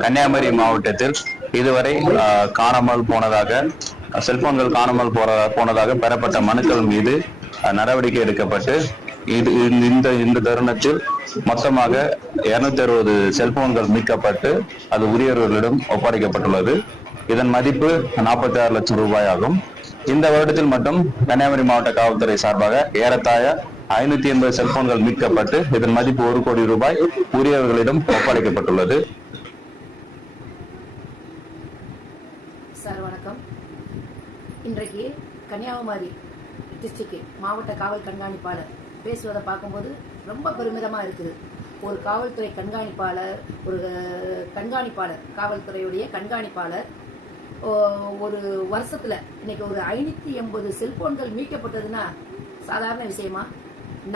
கன்னியாகுமரி மாவட்டத்தில் இதுவரை காணாமல் போனதாக செல்போன்கள் காணாமல் போனதாக பெறப்பட்ட மனுக்கள் மீது நடவடிக்கை எடுக்கப்பட்டு இந்த தருணத்தில் மொத்தமாக 260 செல்போன்கள் மீட்கப்பட்டு அது உரியவர்களிடம் ஒப்படைக்கப்பட்டுள்ளது. இதன் மதிப்பு 46 லட்சம் ரூபாய் ஆகும். இந்த வருடத்தில் மட்டும் கன்னியாகுமரி மாவட்ட காவல்துறை சார்பாக ஏறத்தாழ 580 செல்போன்கள் மீட்கப்பட்டு இதன் மதிப்பு 1 கோடி ரூபாய் உரியவர்களிடம் ஒப்படைக்கப்பட்டுள்ளது. சார் வணக்கம். இன்றைக்கு கன்னியாகுமரி டிஸ்ட்ரிக்ட் மாவட்ட காவல் கண்காணிப்பாளர் பேசுவதை பார்க்கும்போது ரொம்ப பெருமிதமா இருக்குது. ஒரு காவல்துறை கண்காணிப்பாளர், காவல்துறையுடைய கண்காணிப்பாளர் ஒரு வருஷத்துல இன்னைக்கு ஒரு 580 செல்போன்கள் மீட்கப்பட்டதுன்னா சாதாரண விஷயமா?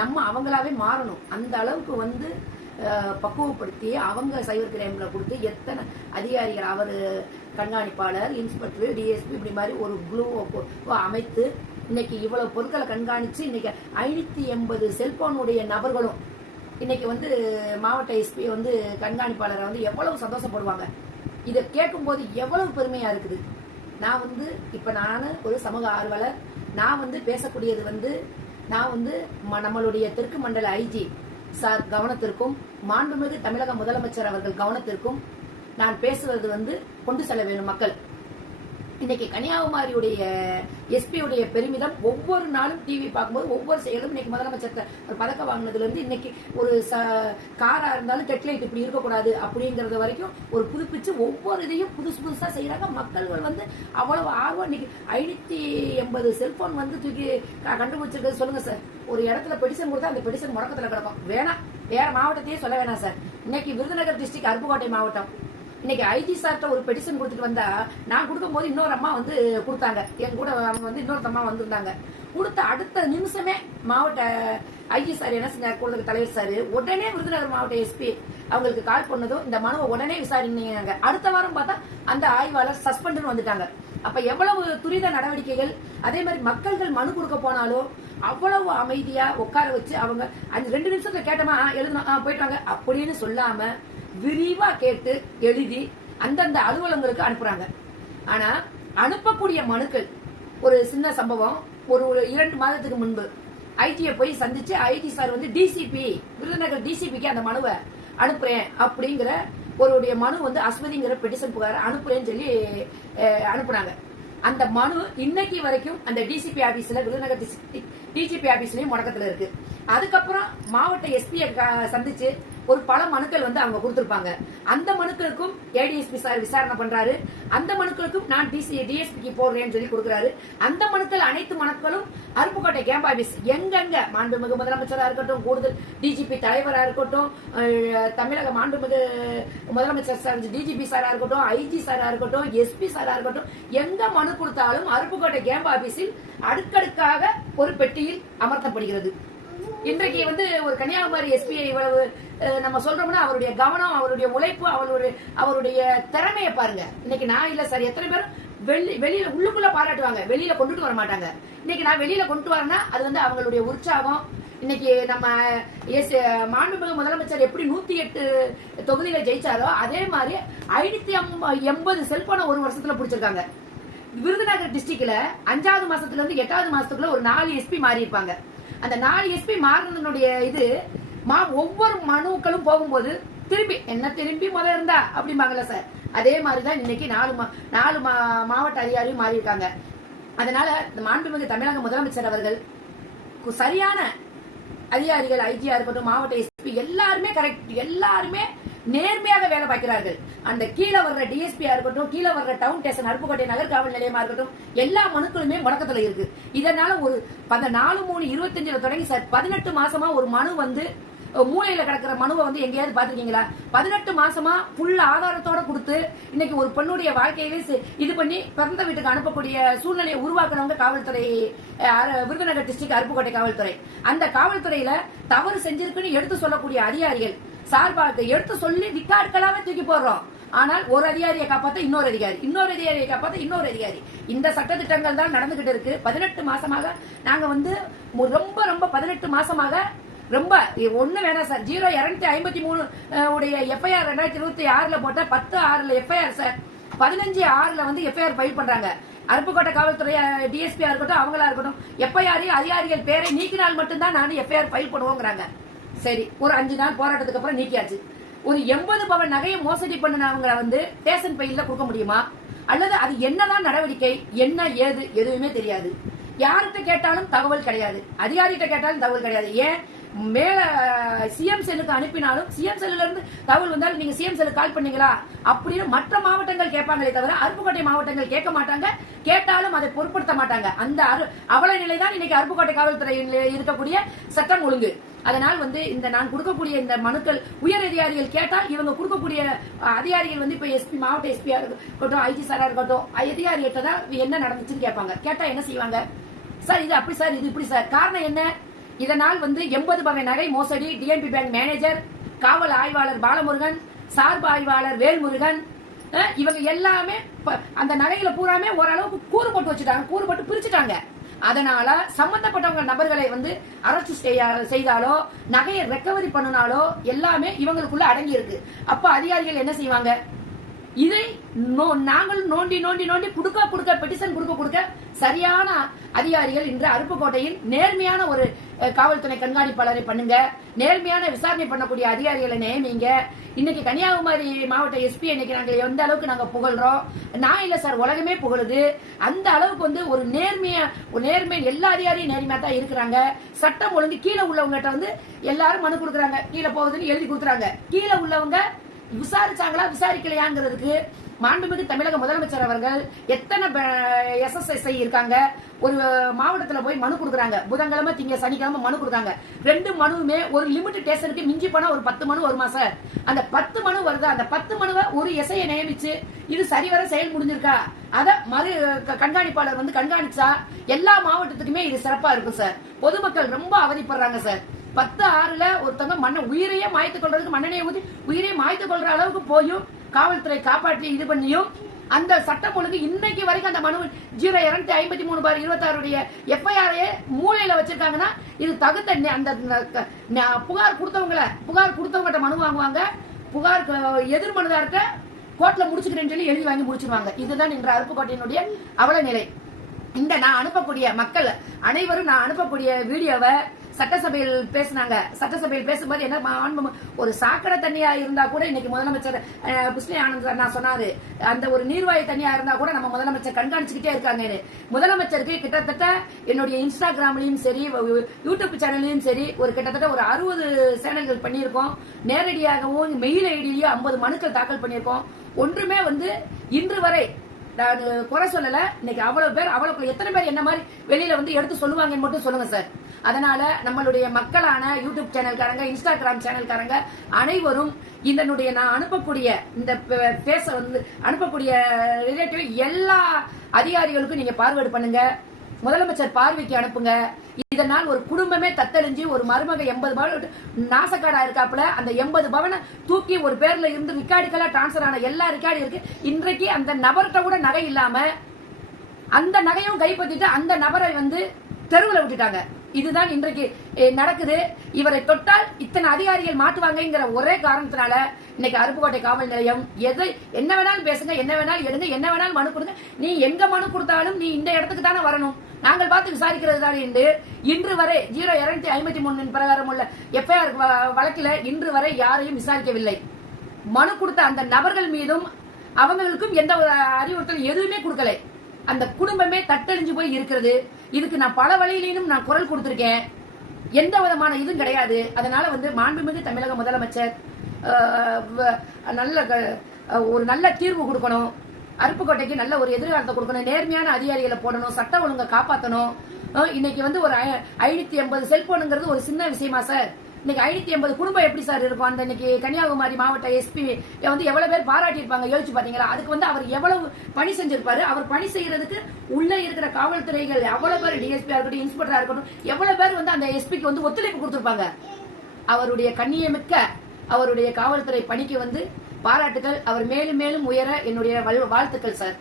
நம்ம அவங்களாவே மாறணும். அந்த அளவுக்கு பக்குவப்படுத்தி அவங்க சைபர் கிரைம்ல கொடுத்து எத்தனை அதிகாரிகள், அவர் கண்காணிப்பாளர், இன்ஸ்பெக்டர், டிஎஸ்பி இப்படி மாதிரி ஒரு குழு அமைத்து இன்னைக்கு இவ்வளவு பொருட்களை கண்காணிச்சு இன்னைக்கு 580 செல்போனுடைய நபர்களும் இன்னைக்கு மாவட்ட எஸ்பி கண்காணிப்பாளரை எவ்வளவு சந்தோஷப்படுவாங்க. இதை கேட்கும் போது எவ்வளவு பெருமையா இருக்குது. நான் ஒரு சமூக ஆர்வலர். நான் பேசக்கூடியது நான் நம்மளுடைய தெற்கு மண்டல ஐஜி சார் கவனத்திற்கும் மாண்புமிகு தமிழக முதலமைச்சர் அவர்கள் கவனத்திற்கும் நான் பேசுவது கொண்டு செல்ல வேணும். மக்கள் இன்னைக்கு கன்னியாகுமரியுடைய எஸ்பி உடைய பெருமிதம் ஒவ்வொரு நாளும் டிவி பார்க்கும்போது ஒவ்வொரு செயலும் இன்னைக்கு முதலமைச்சர் ஒரு பதக்கம் வாங்கினதுல இருந்து இன்னைக்கு ஒரு காரா இருந்தாலும் டெட்லைட் இப்படி இருக்கக்கூடாது அப்படிங்கறது வரைக்கும் ஒரு புதுப்பிச்சு ஒவ்வொரு இதையும் புதுசா செய்யறாங்க. மக்கள் அவ்வளவு ஆர்வம். இன்னைக்கு 580 செல்போன் தூக்கி கண்டுபிடிச்சிருக்கிறது. சொல்லுங்க சார், ஒரு இடத்துல பெடிஷன் கொடுத்தா அந்த பெடிஷன் முடக்கத்துல கிடக்கும். வேணாம், வேற மாவட்டத்தையே சொல்ல வேணாம் சார். இன்னைக்கு விருதுநகர் டிஸ்ட்ரிக்ட் அருப்புக்கோட்டை மாவட்டம் இன்னைக்கு ஐஜி சார்ட்ட ஒரு பெடிஷன் கொடுத்துட்டு வந்தா, நான் கொடுக்கும் போது இன்னொரு அம்மா கொடுத்தாங்க. என் கூட அவங்க இன்னொரு அம்மா வந்திருந்தாங்க. கொடுத்த அடுத்த நிமிஷமே மாவட்ட ஐஜி சார் என்ன செஞ்சார், கூடுதல் தலைவர் சார் உடனே விருதுநகர் மாவட்ட எஸ்பி அவங்களுக்கு கால் பண்ணதும் இந்த மனுவை உடனே விசாரிங்க. அடுத்த வாரம் பார்த்தா அந்த ஆய்வாளர் சஸ்பெண்ட் வந்துட்டாங்க. அப்ப எவ்வளவு துரித நடவடிக்கைகள். அதே மாதிரி மக்கள்கள் மனு கொடுக்க போனாலும் அவ்வளவு அமைதியா உட்கார வச்சு அவங்க 2 நிமிஷத்துல கேட்டமா எழுதணும் போயிட்டாங்க அப்படின்னு சொல்லாம விரிவா கேட்டு எழுதி அந்தந்த அலுவலகங்களுக்கு அனுப்புறாங்க. ஆனா அனுப்பக்கூடிய மனுக்கள் ஒரு சின்ன சம்பவம். ஒரு 2 மாதத்துக்கு முன்பு ஐடியை போய் சந்திச்சு ஐடி சார் டிசிபி விருதுநகர் டிசிபிக்கு அந்த மனுவை அனுப்புறேன் அப்படிங்கிற ஒரு மனு அஸ்வதிங்கிற பெடிஷன் புகார அனுப்புறேன்னு சொல்லி அனுப்புனாங்க. அந்த மனு இன்னைக்கு வரைக்கும் அந்த டிசிபி ஆபீஸ்ல விருதுநகர் டிஜிபி ஆபீஸ்லயும் முடக்கத்துல இருக்கு. அதுக்கப்புறம் மாவட்ட எஸ்பியை சந்திச்சு ஒரு பல மனுக்கள் அவங்க கொடுத்திருப்பாங்க. அந்த மனுக்களுக்கும் ஏடிஎஸ்பி சார் விசாரணை பண்றாரு. அந்த மனுக்களுக்கும் நான் டிஎஸ்பிக்கு போடுறேன்னு சொல்லி கொடுக்கிறாரு. அந்த மனுக்கள் அனைத்து மனுக்களும் அருப்புக்கோட்டை கேம்ப் ஆபீஸ் எங்கெங்க மாண்புமிகு முதலமைச்சரா இருக்கட்டும், கூடுதல் டிஜிபி தலைவரா இருக்கட்டும், தமிழக மாண்புமிகு முதலமைச்சர் சார் டிஜிபி சாரா இருக்கட்டும், ஐஜி சாரா இருக்கட்டும், எஸ்பி சாரா இருக்கட்டும், எங்க மனு கொடுத்தாலும் அருப்புக்கோட்டை கேம்ப் ஆபீஸில் அடுக்கடுக்காக ஒரு பெட்டியில் அமர்த்தப்படுகிறது. இன்றைக்கு ஒரு கன்னியாகுமரி எஸ்பி இவ்வளவு நம்ம சொல்றோம்னா அவருடைய கவனம், அவருடைய உழைப்பு, அவருடைய திறமையை பாருங்க. இன்னைக்கு நான் இல்ல சார், எத்தனை பேரும் வெளியில உள்ளுக்குள்ள பாராட்டுவாங்க, வெளியில கொண்டுட்டு வர மாட்டாங்க. இன்னைக்கு நான் வெளியில கொண்டு வரேன்னா அது அவங்களுடைய உற்சாகம். இன்னைக்கு நம்ம மாண்புமிகு முதலமைச்சர் எப்படி 108 தொகுதிகளை ஜெயிச்சாரோ அதே மாதிரி 580 செல்போனை ஒரு வருஷத்துல பிடிச்சிருக்காங்க. விருதுநகர் டிஸ்ட்ரிக்ட்ல 5வது மாசத்துல இருந்து 8வது மாசத்துக்குள்ள ஒரு 4 எஸ்பி மாறி இருப்பாங்க. அந்த 4 எஸ்பி மாறினதுடைய ஒவ்வொரு மனுக்களும் போகும்போது திரும்பி முதல்ல இருந்தா அப்படிம்பாங்கல்ல சார், அதே மாதிரிதான் இன்னைக்கு 4 மாவட்ட அதிகாரியும் மாறி இருக்காங்க. அதனால மாண்புமிகு தமிழக முதலமைச்சர் அவர்கள் சரியான அதிகாரிகள், ஐஜியா இருக்கட்டும், மாவட்ட எஸ்பி எல்லாருமே கரெக்ட், எல்லாருமே நேர்மையாக வேலை பார்க்கிறார்கள். அந்த கீழே வர்ற டிஎஸ்பியா இருக்கட்டும், கீழே வர்ற டவுன் ஸ்டேஷன் அருப்புக்கோட்டை நகர் காவல் நிலையமா இருக்கட்டும், எல்லா மனுக்களுமே முடக்கத்துல இருக்கு. இதனால ஒரு 14/3/25 தொடங்கி சார் 18 மாசமா ஒரு மனு மூளையில கிடக்கிற மனுவை எங்கேயாவது பாத்துருக்கீங்களா? 18 மாசமா புல் ஆதாரத்தோட கொடுத்து இன்னைக்கு ஒரு பெண்ணுடைய வாழ்க்கையவே இது பண்ணி பிறந்த வீட்டுக்கு அனுப்பக்கூடிய சூழ்நிலையை உருவாக்குறவங்க காவல்துறை, விருதுநகர் டிஸ்ட்ரிக்ட் அருப்புக்கோட்டை காவல்துறை. அந்த காவல்துறையில தவறு செஞ்சிருக்குன்னு எடுத்து சொல்லக்கூடிய அதிகாரிகள் சார்பாக எடுத்து சொல்லி விக்காட்களாவே தூக்கி போடுறோம். ஆனால் ஒரு அதிகாரியை காப்பாத்த இன்னொரு அதிகாரி, இன்னொரு அதிகாரியை காப்பாத்த இன்னொரு அதிகாரி. இந்த சட்டத்திட்டங்கள் தான் நடந்துகிட்டு இருக்கு. 18 மாசமாக நாங்க ரொம்ப 18 மாசமாக ரொம்ப ஒண்ணு வேணாம் சார். 0253 உடைய எஃப்ஐஆர் 2026ல போட்ட 10/6 எஃப்ஐஆர் சார். 15/6 வந்து எஃப்ஐஆர் ஃபைல் பண்றாங்க. அருப்புக்கோட்டை காவல்துறை டிஎஸ்பியா இருக்கட்டும், அவங்களா இருக்கட்டும், எஃப்ஐஆர் அதிகாரிகள் பேரை நீக்கினால் மட்டும்தான் நான் எஃப்ஐஆர் ஃபைல் பண்ணுவோங்கிறாங்க. சரி, ஒரு 5 நாள் போராட்டத்துக்கு அப்புறம் நீக்கியாச்சு. ஒரு 80 பவன் நகையை மோசடி பண்ணினவங்க வந்து ஸ்டேஷன் ஃபைல்ல கொடுக்க முடியுமா? அல்லது அது என்னதான் நடவடிக்கை, என்ன ஏது எதுவுமே தெரியாது. யார்கிட்ட கேட்டாலும் தகவல் கிடையாது, அதிகாரிகிட்ட கேட்டாலும் தகவல் கிடையாது. ஏன் மேல சிஎம் செல்லுக்கு அனுப்பினாலும் சிஎம் செல்லுல இருந்து தகவல் வந்தாலும் நீங்க சிஎம் செல்லுக்கு கால் பண்ணீங்களா அப்படின்னு மற்ற மாவட்டங்கள் கேட்பாங்களே தவிர அருப்புக்கோட்டை மாவட்டங்கள் கேட்க மாட்டாங்க. கேட்டாலும் அதை பொருட்படுத்த மாட்டாங்க. அந்த அவல நிலைதான் இன்னைக்கு அருப்புக்கோட்டை காவல்துறையில் இருக்கக்கூடிய சட்டம் ஒழுங்கு. அதனால் வந்து இந்த நான் கொடுக்கக்கூடிய இந்த மனுக்கள் உயர் அதிகாரிகள் கேட்டால் இவங்க கொடுக்கக்கூடிய அதிகாரிகள் வந்து இப்ப எஸ்பி, மாவட்ட எஸ்பியா இருக்கட்டும், ஐஜி சாரா இருக்கட்டும், அதிகாரிகிட்ட தான் என்ன நடந்துச்சுன்னு கேட்பாங்க. கேட்டா என்ன செய்வாங்க? சார் இது அப்படி சார், இது இப்படி சார். காரணம் என்ன? இதனால் வந்து 80 பவன் நகை மோசடி, டிஎன்பி பேங்க் மேனேஜர், காவல் ஆய்வாளர் பாலமுருகன், சார்பு ஆய்வாளர் வேல்முருகன், இவங்க எல்லாமே அந்த நகைகளை பூராமே ஓரளவுக்கு கூறு போட்டு வச்சுட்டாங்க, கூறு போட்டு பிரிச்சுட்டாங்க. அதனால சம்பந்தப்பட்டவங்க நபர்களை வந்து அரெஸ்ட் செய்தாலோ நகையை ரெக்கவரி பண்ணினாலோ எல்லாமே இவங்களுக்குள்ள அடங்கி இருக்கு. அப்ப அதிகாரிகள் என்ன செய்வாங்க? இதை நாங்கள் நோண்டி நோண்டி நோண்டி கொடுக்க பெட்டிஷன் கொடுக்க சரியான அதிகாரிகள் இன்று அருப்புக்கோட்டையில் நேர்மையான ஒரு காவல்துறை கண்காணிப்பாளரை பண்ணுங்க, நேர்மையான விசாரணை பண்ணக்கூடிய அதிகாரிகளை நியமிங்க. இன்னைக்கு கன்னியாகுமரி மாவட்ட எஸ்பி இன்னைக்கு நாங்க எந்த அளவுக்கு நாங்க புகழ்றோம், நான் இல்ல சார் உலகமே புகழுது. அந்த அளவுக்கு வந்து ஒரு நேர்மை எல்லா அதிகாரியும் நேர்மையா தான் இருக்கிறாங்க. சட்டம் ஒழுங்கு கீழே உள்ளவங்ககிட்ட வந்து எல்லாரும் மனு கொடுக்குறாங்க, கீழே போகுதுன்னு எழுதி கொடுக்குறாங்க. கீழே உள்ளவங்க விசாரிச்சாங்களா விசாரிக்கலையாங்கிறதுக்கு மாண்புமிகு தமிழக முதலமைச்சர் அவர்கள் எத்தனை SSSI இருக்காங்க, ஒரு மாவட்டத்துல போய் மனு கொடுக்குறாங்க. புதன்கிழமை சனிக்கிழமை மனு கொடுத்தாங்க. 2 மனுவுமே ஒரு லிமிட் ஸ்டேஷனுக்கு மிஞ்சி போனா ஒரு 10 மனு வருமா சார்? அந்த 10 மனு வருது. அந்த 10 மனுவை ஒரு எஸ்ஐயை நியமிச்சு இது சரிவர செயல் முடிஞ்சிருக்கா அத மறு கண்காணிப்பாளர் வந்து கண்காணிச்சா எல்லா மாவட்டத்துக்குமே இது சிறப்பா இருக்கும் சார். பொதுமக்கள் ரொம்ப அவதிப்படுறாங்க சார். 10/6 ஒருத்தவங்க மண்ணை உயிரையே மாய்த்து கொள்றதுக்கு மண்ணெண்ணையை ஊற்றி உயிரையே மாய்த்து கொள்ற அளவுக்கு போயும் காவல்துறை காப்பாற்றி இது பண்ணியும் அந்த சட்டம் ஒழுங்கு இன்னைக்கு வரைக்கும் அந்த மனு 0253/26 எஃப்ஐஆரையே மூலையில வச்சிருக்காங்கன்னா இது தகுந்த அந்த புகார் கொடுத்தவங்ககிட்ட மனு வாங்குவாங்க, புகார் எதிர் மனுதார்கிட்ட கோர்ட்ல முடிச்சுக்கிறேன்னு சொல்லி எழுதி வாங்கி முடிச்சிருவாங்க. இதுதான் இன்று அருப்புக்கோட்டையினுடைய அவல நிலை. இந்த நான் அனுப்பக்கூடிய மக்கள் அனைவரும் நான் அனுப்பக்கூடிய வீடியோவை சட்டசபையில் பேசினாங்க. சட்டசபையில் பேசும்போது என்ன ஒரு சாக்கடை தண்ணியா இருந்தா கூட இன்னைக்கு முதலமைச்சர் புஷ்ணி ஆனந்த் நான் சொன்னாரு, அந்த ஒரு நீர்வாயு தண்ணியா இருந்தா கூட நம்ம முதலமைச்சர் கண்காணிச்சுக்கிட்டே இருக்காங்க. முதலமைச்சருக்கு கிட்டத்தட்ட என்னுடைய இன்ஸ்டாகிராம்லயும் சரி யூடியூப் சேனல்லையும் சரி ஒரு கிட்டத்தட்ட ஒரு 60 சேனல்கள் பண்ணியிருக்கோம். நேரடியாகவும் மெயில் ஐடியிலேயே 50 மனுக்கள் தாக்கல் பண்ணியிருக்கோம். ஒன்றுமே வந்து இன்று வரை நான் குறை சொல்லல. இன்னைக்கு அவ்வளவு பேர் அவ்வளவு எத்தனை பேர் என்ன மாதிரி வெளியில வந்து எடுத்து சொல்லுவாங்கன்னு மட்டும் சொல்லுங்க சார். அதனால நம்மளுடைய மக்களான யூடியூப் சேனல்காரங்க, இன்ஸ்டாகிராம் சேனல்காரங்க அனைவரும் இதனுடைய நான் அனுப்பக்கூடிய இந்த பேச வந்து அனுப்பக்கூடிய ரிலேட்டிவ் எல்லா அதிகாரிகளுக்கும் நீங்க பார்வேர்டு பண்ணுங்க, முதலமைச்சர் பார்வைக்கு அனுப்புங்க. இதனால் ஒரு குடும்பமே தத்தெளிஞ்சு ஒரு மருமக 80 பவன் நாசக்காடா இருக்காப்புல அந்த 80 பவனை தூக்கி ஒரு பேர்ல இருந்து ரிக்கார்டுக்கெல்லாம் டிரான்ஸ்பர் ஆன எல்லா ரிக்கார்டு இருக்கு. இன்றைக்கு அந்த நபர்கிட்ட கூட நகை இல்லாம அந்த நகையும் கைப்பற்றிட்டு அந்த நபரை வந்து தெருவில் விட்டுட்டாங்க. இதுதான் இன்றைக்கு நடக்குது. இவரை தொட்டால் இத்தனை அதிகாரிகள் மாட்டுவாங்கிற ஒரே காரணத்தினால இன்னைக்கு அருப்புக்கோட்டை காவல் நிலையம் என்ன வேணாலும் பேசுங்க, என்ன வேணாலும் எடுங்க, என்ன வேணாலும் மனு கொடுங்க. நீ எங்க மனு கொடுத்தாலும் நீ இந்த இடத்துக்கு தானே வரணும், நாங்கள் பார்த்து விசாரிக்கிறது தானே என்று இன்று வரை 0253 பிரகாரம் உள்ள எஃப்ஐஆர் வழக்கில இன்று வரை யாரையும் விசாரிக்கவில்லை. மனு கொடுத்த அந்த நபர்கள் மீதும் அவங்களுக்கும் எந்த அறிவுறுத்தல் எதுவுமே கொடுக்கல. அந்த குடும்பமே தட்டெளிஞ்சு போய் இருக்கிறது. இதுக்கு நான் பல வழியிலும் நான் குரல் கொடுத்திருக்கேன், எந்த விதமான இதுவும் கிடையாது. அதனால வந்து மாண்புமிகு தமிழக முதலமைச்சர் ஒரு நல்ல தீர்வு கொடுக்கணும், அருப்புக்கோட்டைக்கு நல்ல ஒரு எதிர்காலத்தை கொடுக்கணும், நேர்மையான அதிகாரிகளை போடணும், சட்ட ஒழுங்கை காப்பாற்றணும். இன்னைக்கு வந்து ஒரு 580 செல்போனுங்கிறது ஒரு சின்ன விஷயமா சார்? இன்னைக்கு 580 குடும்பம் எப்படி சார் இருக்கும்? அந்த இன்னைக்கு கன்னியாகுமரி மாவட்ட எஸ்பி வந்து எவ்வளவு பேர் பாராட்டி இருப்பாங்க யோசிச்சு பாத்தீங்களா? அதுக்கு வந்து அவர் எவ்வளவு பணி செஞ்சிருப்பாரு. அவர் பணி செய்யறதுக்கு உள்ள இருக்கிற காவல்துறைகள் எவ்வளவு பேர், டிஎஸ்பியா இருக்கட்டும், இன்ஸ்பெக்டரா இருக்கட்டும், எவ்வளவு பேர் வந்து அந்த எஸ்பிக்கு வந்து ஒத்துழைப்பு கொடுத்திருப்பாங்க. அவருடைய கண்ணியமிக்க அவருடைய காவல்துறை பணிக்கு வந்து பாராட்டுகள். அவர் மேலும் மேலும் உயர என்னுடைய வாழ்த்துக்கள் சார்.